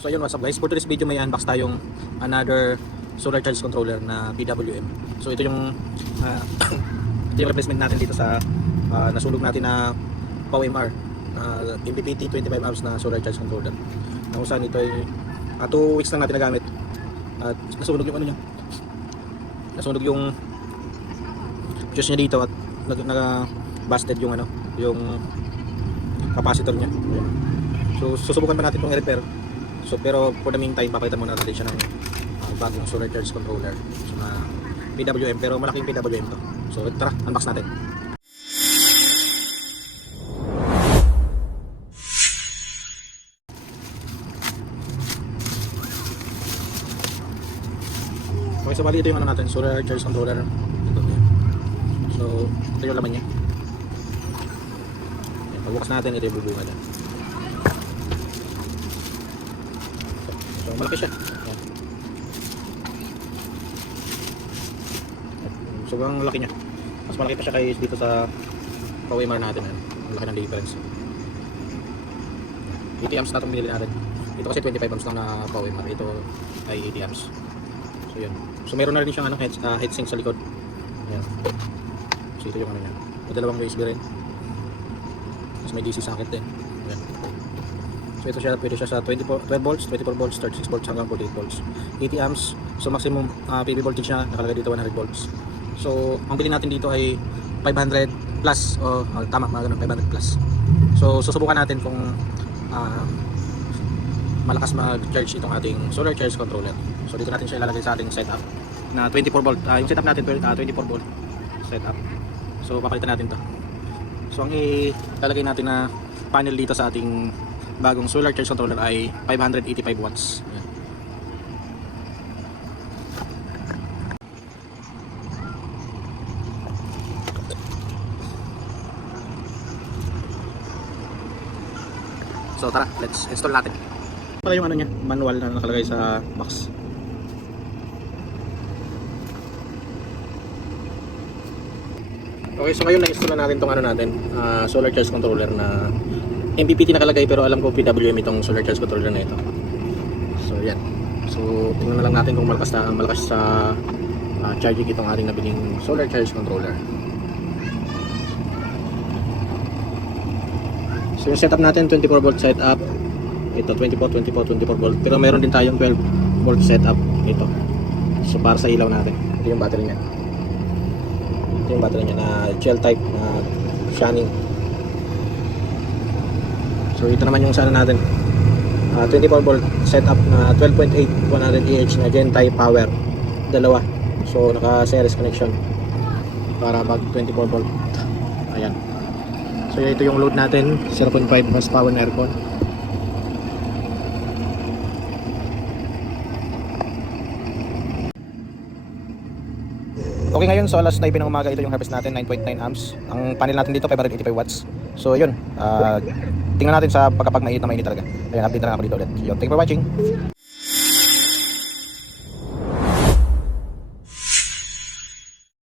So ayun, what's up guys, for today's video may unbox tayong another solar charge controller na PWM. So ito yung ito yung replacement natin dito sa nasulog natin na POWMR MPPT 25 amps na solar charge controller. Kung saan ito ay 2 weeks lang natin nagamit at nasunog yung ano niya, nasunog yung fuse niya dito at busted yung ano, yung capacitor niya. So susubukan pa natin itong i-repair. So pero for the meantime papakita muna natin siya ng bagong solar charge controller so, na PWM, pero malaking PWM to. So tara, unbox natin. Okay, so bali ito yung ano natin, solar charge controller. Ito, so ito yung laman niya. Ayan, pagbukas natin, ito yung bubunga niya. So malaki siya. Ayan. So ang laki niya, mas malaki pa siya kay dito sa POWMR natin. Ayan. Ang laki ng difference. 80 amps na itong binili natin. Ito kasi 25 amps lang na POWMR. Ito ay 80 amps. So yun. So meron na rin siyang ano, heatsink sa likod. Ayan. So ito yung ano niya. May dalawang USB rin. Tapos may DC socket din. Ayan. So ito siya, pwede siya sa 12 volts, 24 volts, 36 volts hanggang 48 volts. 80 amps. So maximum PV voltage niya nakalagay dito 100 volts. So ang bilhin natin dito ay 500 plus o tama, mga ganun, 500 plus. So susubukan natin kung malakas mag-charge itong ating solar charge controller. So dito natin siya ilalagay sa ating setup na 24 volt. Yung setup natin 24 volt setup. So papalitan natin to. So ang ilalagay natin na panel dito sa ating bagong solar charge controller ay 585 watts. Ayan. So tara, let's install natin. Pala yung ano niya, manual na nakalagay sa box. Okay, so ngayon na-install na natin tong ano natin, solar charge controller na MPPT nakalagay pero alam ko PWM itong solar charge controller na ito. So yan. So tingnan na lang natin kung malakas sa charging itong ating nabiling solar charge controller. So yung setup natin 24 volt setup. Ito 24 volt. Pero meron din tayong 12 volt setup ito. So para sa ilaw natin. Ito yung battery niya. Ito yung battery niya na gel type na shining. So ito naman yung sana natin. 24 volt setup na 12.8 100 Ah na gen type power. Dalawa. So naka series connection para mag 24 volt. Ayan. So ito yung load natin, 0.5 horsepower na aircon. Okay, ngayon so alas 9 ng umaga, ito yung harvest natin, 9.9 amps. Ang panel natin dito 585 watts. So yun, tingnan natin sa pagkapag mainit na mainit talaga. Ayan, update na lang ako dito ulit. Yun, thank you for watching.